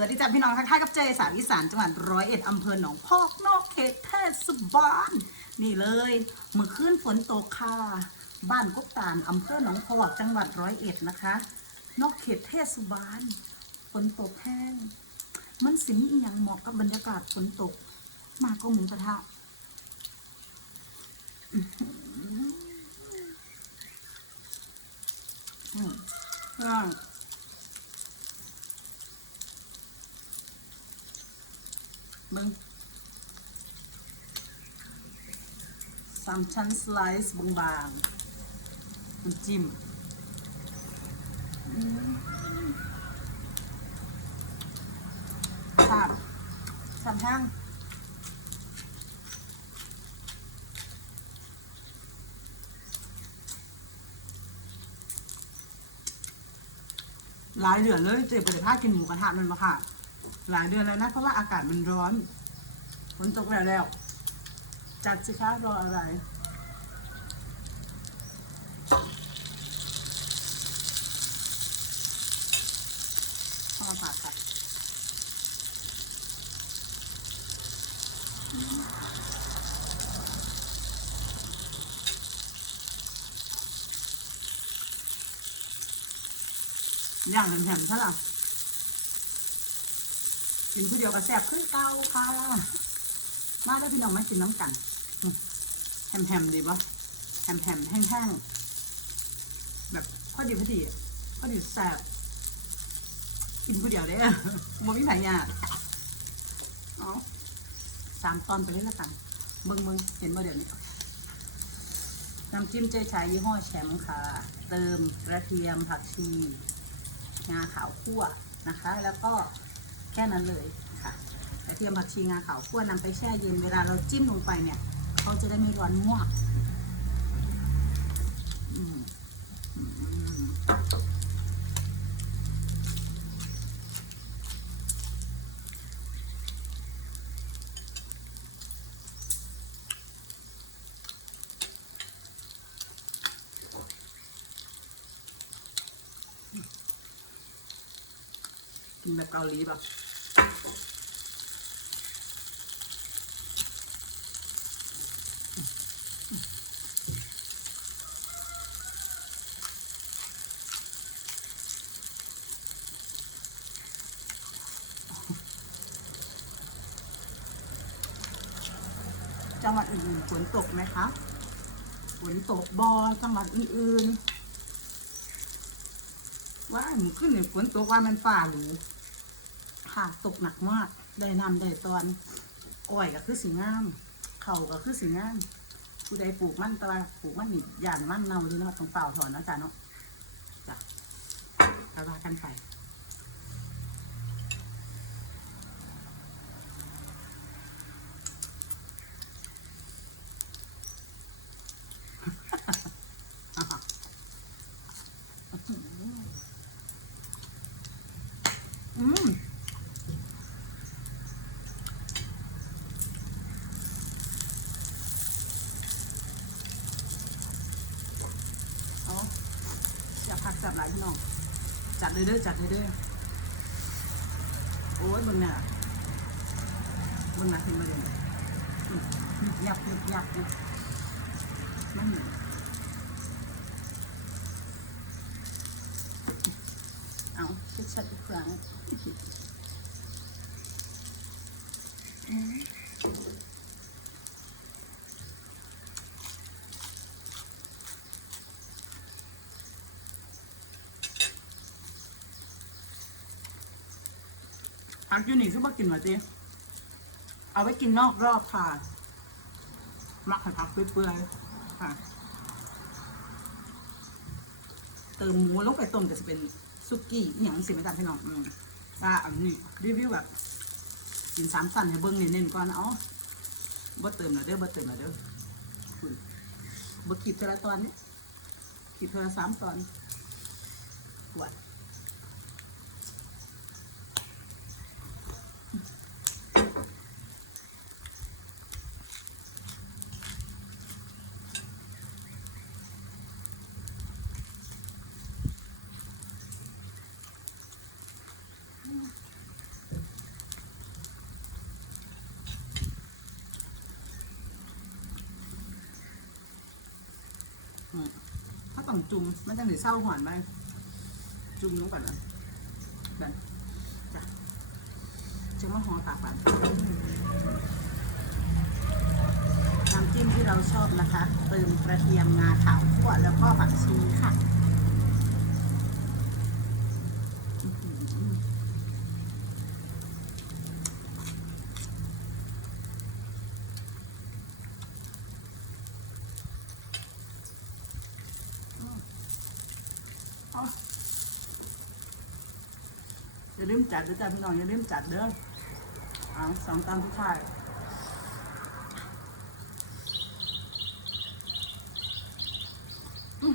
วัสดีจ้าพี่น้องทักทายกับเจสาวอีสานจังหวัดร้อยเอ็ดอำเภอหนองพอกนอกเขตเทศบาลนี่เลยเมื่อคืนฝนตกค่ะ บ้านกกตาลอำเภอหนองพอกจังหวัดร้อยเอ็ดนะคะ นอกเขตเทศบาลฝนตกแห้ง มันสิมีอหย่างเหมาะกับบรรยากาศฝนตก มากก็หมูกระทะอื้อหืออืม นึงสามชั้นสไลซ์บางๆน้ำจิ้มอืมชาบชาบแห้งหลายเดือเลยเจ็บไปวดผ้ากินหมูกระทะมันมาค่ะ หลายเดือนแล้วนะ เพราะว่าอากาศมันร้อนฝนตกแล้วแล้ว จัดสิคะรออะไรข้าวผัดค่ะย่างแหมๆใช่หรอ กินผู้เดียวก็แซ่บขึ้นเก่าค่ะ มาแล้วพี่น้องมากินน้ำกันอืมแฮมๆดีปะแฮมๆแห้งๆแบบพอดีพอดีพอดีแซ่บกินผู้เดียวได้มันไม่ไหายากเอาสามตอนไปเลยละกันเบิ่งมึงเห็นบ่เดี๋ยวนี้น้ำจิ้มเจ๊ชายยี่ห้อแชมป์ค่ะ เติมกระเทียมผักชีงาขาวคั่วนะคะ แล้วก็ แค่นั้นเลยค่ะกระเทียมผักชีงาขาวคั่วนำไปแช่เย็นเวลาเราจิ้มลงไปเนี่ยเขาจะได้ไม่ร้อนมวกกินแบบเกาหลีแบบ จังหวัดอื่นๆฝนตกไหมคะ ฝนตกบอจังหวัดอื่นๆว่าหนูขึ้นเนี่ยฝนตกว่ามันฝ่าหรือ ค่ะ ตกหนักมากได้นำได้ตอนอ้อยก็คือสีงาม เข่าก็คือสีงามผู้ใดปลูกมันตะวันปลูกมันนี่ย่านมันเนาหรือเนาะตรงเปล่าถอนเนาะจ้ะเนาะจ้ะกว่ากันไป อืมเอา อย่าพักจับหลายพี่น้อง จัดเลยเด้อจัดเลยเด้อโอ้ยบึงน่ะบึงน่ะเห็นมาเลยอืมยับยับยับยับมันเอาชัดๆอีกครั้ง พักยูนี่คือบ่กินมาจีเอาไว้กินนอกรอบค่ะมักให้พักเปื่อยๆค่ะ เติมหมูลงไปต้มก็จะเป็นซุกี้อหย่างสิไม่ตามพี่น้องอืมว่าอันนี้รีวิวแบบ กินสามสันให้เบิ้งเน้นๆก่อนเอ๋อบ่เติมหน่อยเด้อบ่เติมหน่อยเด้อคุณบ่ขีดเทอละตอนนี่ยขีดเทอละสามตอนปวด ต้องจุ่มมันจังสิเศร้าหอนไหมจุ่มนู้นก่อนนะกันจ้ะจะมาห่อปากหวานน้ำจิ้มที่เราชอบนะคะเติมกระเทียมงาขาวคั่วแล้วก็ผักชีค่ะอื้อหือ อย่าลืมจัดเด้อจ้าพี่น้องอย่าลืมจัดเด้ออาสองตามทุกท่ายอื